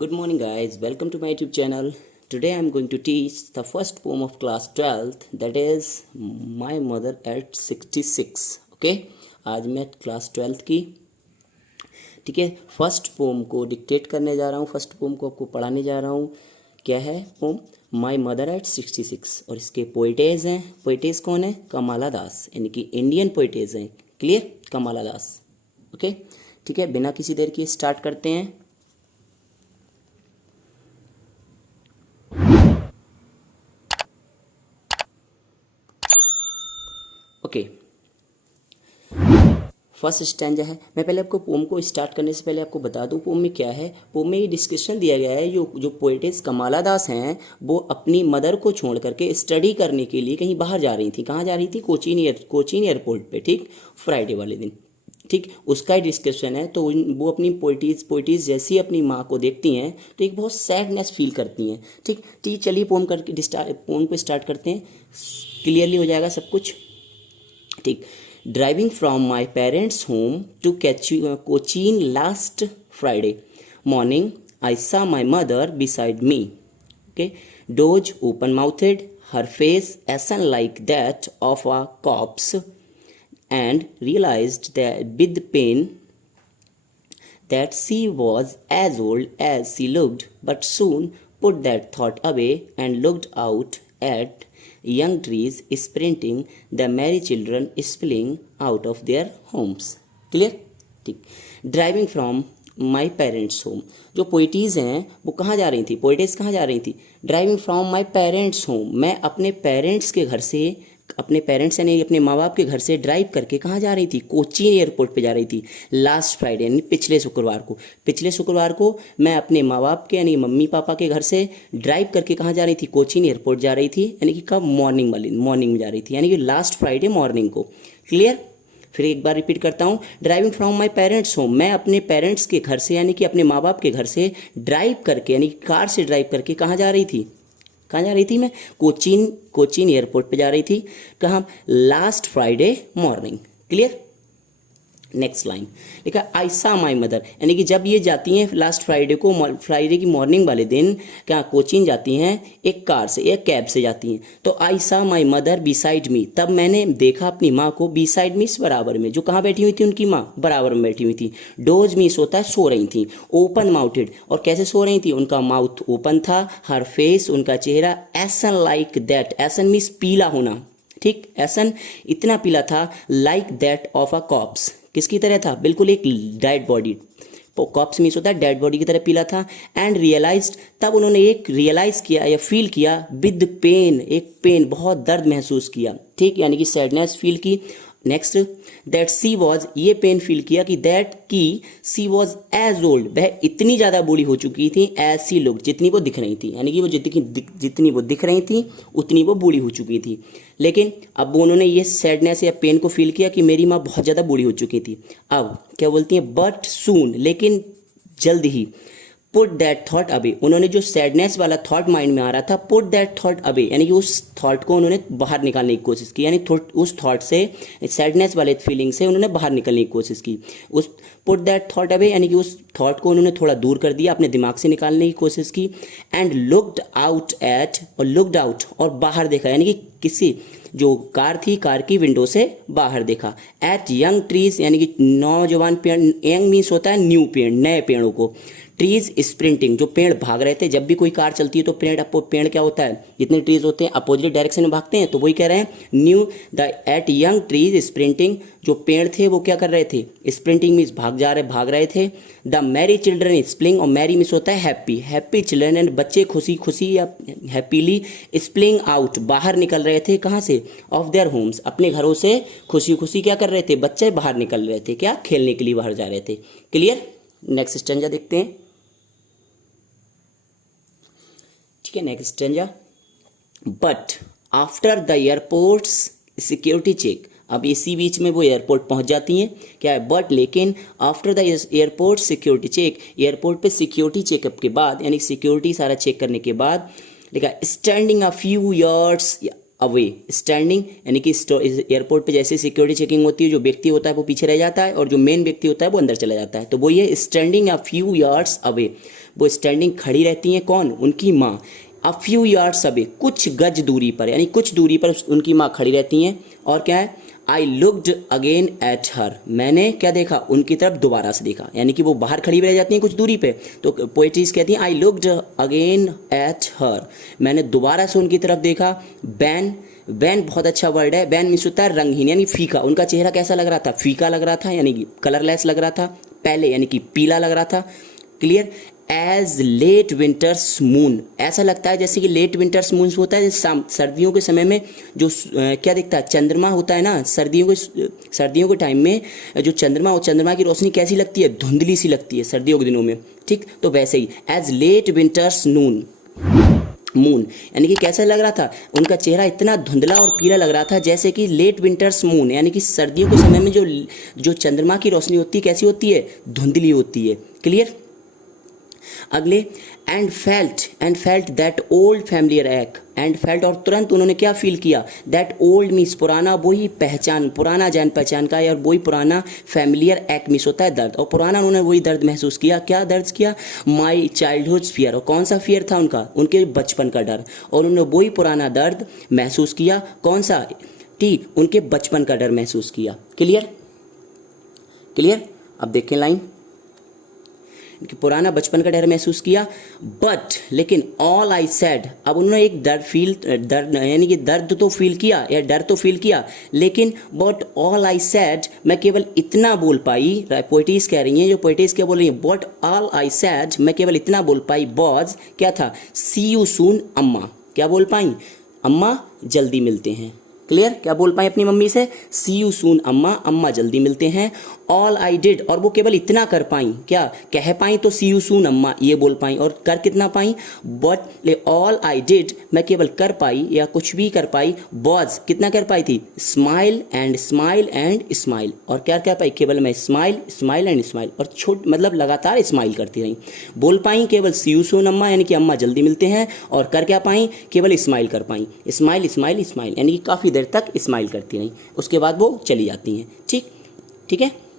Good morning guys, welcome to my YouTube channel. Today I am going to teach the first poem of class 12th, that is My Mother at 66. Okay, आज मैं class 12th की ठीक है first pome को dictate करने जा रहा हूँ, फर्स्ट पोम को आपको पढ़ाने जा रहा हूँ। क्या है पोम? My mother eight 66। और इसके पोइटेज हैं, पोइटेज कौन है? कमाला दास, यानी कि इंडियन पोइटेज हैं। क्लियर? कमाला दास। ओके ठीक है, बिना किसी देर के स्टार्ट करते हैं। ओके फर्स्ट स्टैंजा है। मैं पहले आपको पोम को स्टार्ट करने से पहले आपको बता दूं पोम में क्या है। पोम में ये डिस्क्रिप्शन दिया गया है, जो पोएटेस कमाला दास हैं वो अपनी मदर को छोड़ करके स्टडी करने के लिए कहीं बाहर जा रही थी। कहाँ जा रही थी? कोचीन एयरपोर्ट पे, ठीक, फ्राइडे वाले दिन, ठीक, उसका ही डिस्क्रिप्शन है। तो वो अपनी पोइटीज जैसी अपनी माँ को देखती हैं तो एक बहुत सैडनेस फील करती हैं। ठीक, चलिए पोम को स्टार्ट करते हैं, क्लियरली हो जाएगा सब कुछ। ठीक, driving from my parents home to Cochin last Friday morning I saw my mother beside me. Okay, those open mouthed, her face ashen like that of a corpse, and realized that with pain that she was as old as she looked, but soon put that thought away and looked out at young trees sprinting, the merry children spilling out of their homes. Clear? ठीक, driving from my parents home. जो पोइटीज़ हैं वो कहाँ जा रही थी? पोइटेज कहाँ जा रही थी? Driving from my parents home. मैं अपने पेरेंट्स के घर से, अपने पेरेंट्स यानी अपने माँ बाप के घर से ड्राइव करके कहाँ जा रही थी? कोचीन एयरपोर्ट पे जा रही थी। लास्ट फ्राइडे यानी पिछले शुक्रवार को मैं अपने माँ बाप के यानी मम्मी पापा के घर से ड्राइव करके कहाँ जा रही थी? कोचीन एयरपोर्ट जा रही थी। यानी कि कब? मॉर्निंग में जा रही थी, यानी कि लास्ट फ्राइडे मॉर्निंग को। क्लियर? फिर एक बार रिपीट करता हूँ, driving from my parents home. मैं अपने पेरेंट्स के घर से यानी कि अपने माँ बाप के घर से ड्राइव करके यानी कार से ड्राइव करके कहाँ जा रही थी? कहाँ जा रही थी मैं? कोचीन एयरपोर्ट पे जा रही थी। कहाँ? Last Friday morning. Clear? Next line लिखा, आई सा माई मदर, यानी कि जब ये जाती हैं लास्ट फ्राइडे की मॉर्निंग वाले दिन क्या कोचीन जाती हैं एक कार से, एक कैब से जाती हैं। तो आई सा माई मदर बिसाइड मी, तब मैंने देखा अपनी माँ को बिसाइड मी, बराबर में। जो कहाँ बैठी हुई थी? उनकी माँ बराबर में बैठी हुई थी। डोज मीस होता है सो रही थी। ओपन माउथेड, और कैसे सो रही थी? उनका माउथ ओपन था। हर फेस, उनका चेहरा, एसन लाइक दैट, एसन मीस पीला होना, ठीक, एसन इतना पीला था, like that of a cops, किसकी तरह था? बिल्कुल एक डेड बॉडी, कॉप्स मीन्स होता है डेड बॉडी की तरह पीला था। एंड रियलाइज्ड, तब उन्होंने एक रियलाइज किया या फील किया, विद पेन, एक पेन, बहुत दर्द महसूस किया, ठीक, यानी कि सैडनेस फील की। नेक्स्ट, दैट सी वॉज, ये पेन फील किया कि दैट की सी वॉज एज ओल्ड, वह इतनी ज़्यादा बूढ़ी हो चुकी थी, एज सी लुक, जितनी वो दिख रही थी, यानी कि वो जितनी वो दिख रही थी उतनी वो बूढ़ी हो चुकी थी। लेकिन अब उन्होंने ये सैडनेस या पेन को फील किया कि मेरी माँ बहुत ज़्यादा बूढ़ी हो चुकी थी। अब क्या बोलती हैं? बट सून, लेकिन जल्द ही, पुट दैट थॉट अवे, उन्होंने जो सैडनेस वाला थॉट माइंड में आ रहा था, पुट दैट थॉट अवे, यानी कि उस थॉट को उन्होंने बाहर निकालने की कोशिश की, यानी उस थॉट से, सैडनेस वाले फीलिंग से उन्होंने बाहर निकलने की कोशिश की। उस पुट दैट थॉट अवे यानी कि उस थॉट को उन्होंने थोड़ा दूर कर दिया, अपने दिमाग से निकालने की कोशिश की। एंड लुक्ड आउट, और बाहर देखा, यानी कि किसी जो कार थी, कार की विंडो से बाहर देखा। एट यंग ट्रीज, यानी कि नौजवान पेड़, यंग मीन्स होता है न्यू पेड़, नए पेड़ों को। ट्रीज स्प्रिंटिंग, जो पेड़ भाग रहे थे। जब भी कोई कार चलती है तो पेड़ क्या होता है? जितने ट्रीज होते हैं अपोजिट डायरेक्शन में भागते हैं, तो वही कह रहे हैं new the eight young trees sprinting, जो पेड़ थे वो क्या कर रहे थे? स्प्रिंटिंग मीन्स भाग रहे थे। द मैरी चिल्ड्रन स्प्लिंग, और मैरी मीन्स होता है हैप्पी चिल्ड्रन, एंड बच्चे खुशी या हैप्पीली स्प्लिंग आउट, बाहर निकल रहे थे। कहाँ से? ऑफ देयर होम्स, अपने घरों से खुशी क्या कर रहे थे? बच्चे बाहर निकल रहे थे, क्या? खेलने के लिए बाहर जा रहे थे। क्लियर? नेक्स्ट स्टैंजा देखते हैं। ठीक है, next stanza, but after the airports security check, अब इसी बीच में वो एयरपोर्ट पहुंच जाती हैं। क्या है? बट, लेकिन, after the airport security check, airport पे सिक्योरिटी चेकअप के बाद, यानी सिक्योरिटी सारा चेक करने के बाद, लिखा standing a few yards away, standing यानी कि एयरपोर्ट पे जैसे सिक्योरिटी चेकिंग होती है, जो व्यक्ति होता है वो पीछे रह जाता है और जो मेन व्यक्ति होता है वो अंदर चला जाता है। तो वो ये standing a few yards away, वो स्टैंडिंग खड़ी रहती हैं, कौन, उनकी माँ, अ फ्यू यार्ड्स अवे, कुछ गज दूरी पर, यानी कुछ दूरी पर उनकी माँ खड़ी रहती हैं। और क्या है, I looked again at her, मैंने क्या देखा, उनकी तरफ दोबारा से देखा, यानी कि वो बाहर खड़ी रह जाती हैं कुछ दूरी पे। तो पोएट्रीज कहती हैं I looked again at her, मैंने दोबारा से उनकी तरफ देखा। बैन, बैन बहुत अच्छा वर्ड है, बैन मीन्स होता है रंगहीन यानी फीका। उनका चेहरा कैसा लग रहा था, फीका लग रहा था, यानी कि कलरलेस लग रहा था। पहले यानी कि पीला लग रहा था। Clear. As late winter's moon, ऐसा लगता है जैसे कि लेट विंटर्स मून होता है सर्दियों के समय में जो क्या दिखता है, चंद्रमा होता है ना, सर्दियों के टाइम में जो चंद्रमा और चंद्रमा की रोशनी कैसी लगती है, धुंधली सी लगती है सर्दियों के दिनों में, ठीक। तो वैसे ही एज लेट विंटर्स मून, यानी कि कैसा लग रहा था, उनका चेहरा इतना धुंधला और पीला लग रहा था जैसे कि लेट विंटर्स मून, यानी कि सर्दियों के समय में जो चंद्रमा की रोशनी होती है कैसी होती है, धुंधली होती है। क्लियर। अगले, and felt that old familiar एक, एंड फेल्ट और तुरंत उन्होंने क्या फील किया, दैट ओल्ड मीन्स पुराना, वही पहचान, पुराना जान पहचान का, और वही पुराना, फैमिलियर एक मीन्स होता है दर्द, और पुराना उन्होंने वही दर्द महसूस किया। क्या दर्द किया, माई चाइल्डहुड फियर, और कौन सा फियर था उनका, उनके बचपन का डर, और उन्होंने वही पुराना दर्द महसूस किया, कौन सा, उनके बचपन का डर महसूस किया। क्लियर। अब देखें लाइन, कि पुराना बचपन का डर महसूस किया। बट लेकिन ऑल आई सेड, अब उन्होंने एक दर्द यानी कि दर्द तो फील किया या डर तो फील किया, लेकिन बट ऑल आई सेड, मैं केवल इतना बोल पाई, पोएटिस कह रही हैं, जो पोएटिस क्या बोल रही हैं, बट ऑल आई सेड, मैं केवल इतना बोल पाई, बॉज क्या था, सी यू सून अम्मा, क्या बोल पाई, अम्मा जल्दी मिलते हैं। क्लियर। क्या बोल पाए अपनी मम्मी से, सी यू सून अम्मा, अम्मा जल्दी मिलते हैं। ऑल आई डिड, और वो केवल इतना कर पाई, क्या कह पाई, तो सी यू सून अम्मा ये बोल पाई, और कर कितना पाई, बट ऑल आई डिड, मैं केवल कर पाई या कुछ भी कर पाई, बॉज कितना कर पाई थी, स्माइल एंड स्माइल, और क्या कर पाई, केवल मैं स्माइल एंड स्माइल, और मतलब लगातार स्माइल करती रही। बोल पाई केवल सी यू सून अम्मा, यानी कि अम्मा जल्दी मिलते हैं, और कर क्या पाई, केवल स्माइल कर पाई, स्माइल, यानी कि काफ़ी देर तक स्माइल करती रही, उसके बाद वो चली जाती हैं। ठीक है।